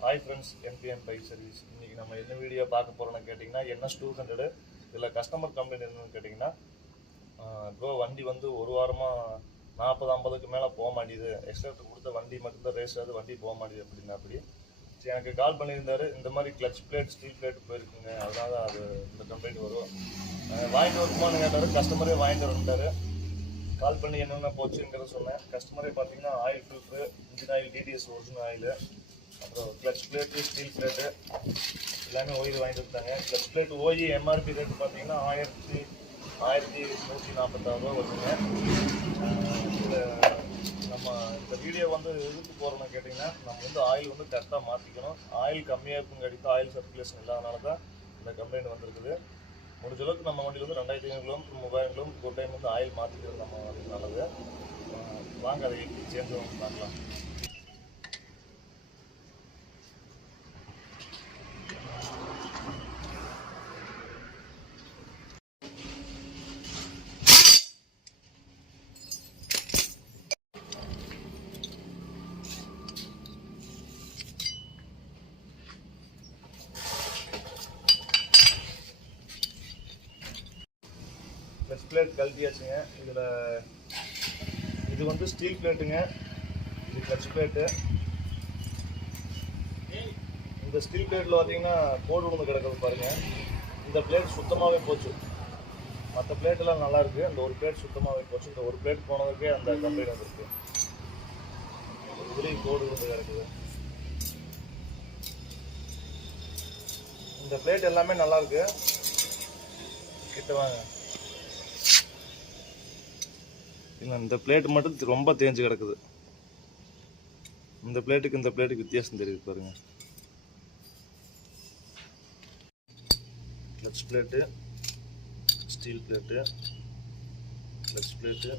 Hi friends, NPM bike service. இன்றைக்கி நம்ம என்ன வீடியோ பார்க்க போகிறோன்னு கேட்டிங்கன்னா, NS200 இதில் கஸ்டமர் கம்ப்ளைண்ட் என்னென்னு கேட்டிங்கன்னா, ப்ரோ வண்டி வந்து ஒரு வாரமாக 40-50க்கு மேலே போக மாட்டேது, எக்ஸ்ட்ரேட்டர் கொடுத்த வண்டி மட்டும்தான் ரேஸ் ஆகுது, வண்டி போக மாட்டேது அப்படின்னா. சரி, எனக்கு கால் பண்ணியிருந்தாரு, இந்த மாதிரி கிளச் பிளேட் ஸ்டீல் பிளேட் போயிருக்குங்க, அதனால அது இந்த கம்ப்ளைண்ட் வரும். வாங்கிட்டு வருமானு கேட்டார், கஸ்டமரே வாங்கிட்டு வந்துட்டார். கால் பண்ணி என்னென்ன போச்சுங்கிறத சொன்னேன். கஸ்டமரே பார்த்தீங்கன்னா oil filter, engine oil, TDS original oil, அப்புறம் கிளச் பிளேட்டு, ஸ்டீல் பிளேட்டு எல்லாமே ஓயில் வாங்கிட்டு வந்துட்டாங்க. கிளச் பிளேட் ஓய் எம்ஆர்பி ரேட்டு பார்த்தீங்கன்னா 1146 வருதுங்க. இதில் நம்ம இந்த வீடியோ வந்து எதுக்கு போகிறோம்னு கேட்டிங்கன்னா, நம்ம வந்து ஆயில் வந்து கரெக்டாக மாற்றிக்கணும். ஆயில் கம்மியாக இருக்குங்க அடிக்கும், ஆயில் சர்க்குலேஷன் இல்லாதனால தான் இந்த கம்ப்ளைண்ட் வந்திருக்குது. முடிஞ்ச அளவுக்கு நம்ம வண்டியில் வந்து 2500 கிலோமீட்டர் 3000 கிலோமீட்டர் ஒரு டைம் வந்து ஆயில் மாற்றிக்கிறது நம்ம வண்டிக்கு நல்லது. வாங்க அதை எப்படி சேஞ்ச் ஆகும் பார்க்கலாம். கிளச் பிளேட் கழட்டியாச்சுங்க. இது வந்து ஸ்டீல் பிளேட்டுங்க, இது கிளச் பிளேட்டு. இந்த ஸ்டீல் பிளேட்டில் பார்த்தீங்கன்னா கோடு விழுந்து கிடக்குது பாருங்கள். இந்த பிளேட் சுத்தமாகவே போச்சு. மற்ற பிளேட்டெல்லாம் நல்லாயிருக்கு, இந்த ஒரு பிளேட் சுத்தமாகவே போச்சு. இந்த ஒரு பிளேட் போனதுக்கே அந்த கம்ப்ளைண்ட் வந்துருக்கு. இதுலேயும் கோடு விழுந்து கிடக்குது. இந்த பிளேட் எல்லாமே நல்லாயிருக்கு. கிட்ட வாங்க. இல்லை, இந்த பிளேட்டு மட்டும் ரொம்ப தேஞ்சு கிடக்குது. இந்த பிளேட்டுக்கு இந்த பிளேட்டுக்கு வித்தியாசம் தெரியுது பாருங்க. Clutch plate, steel plate, clutch plate,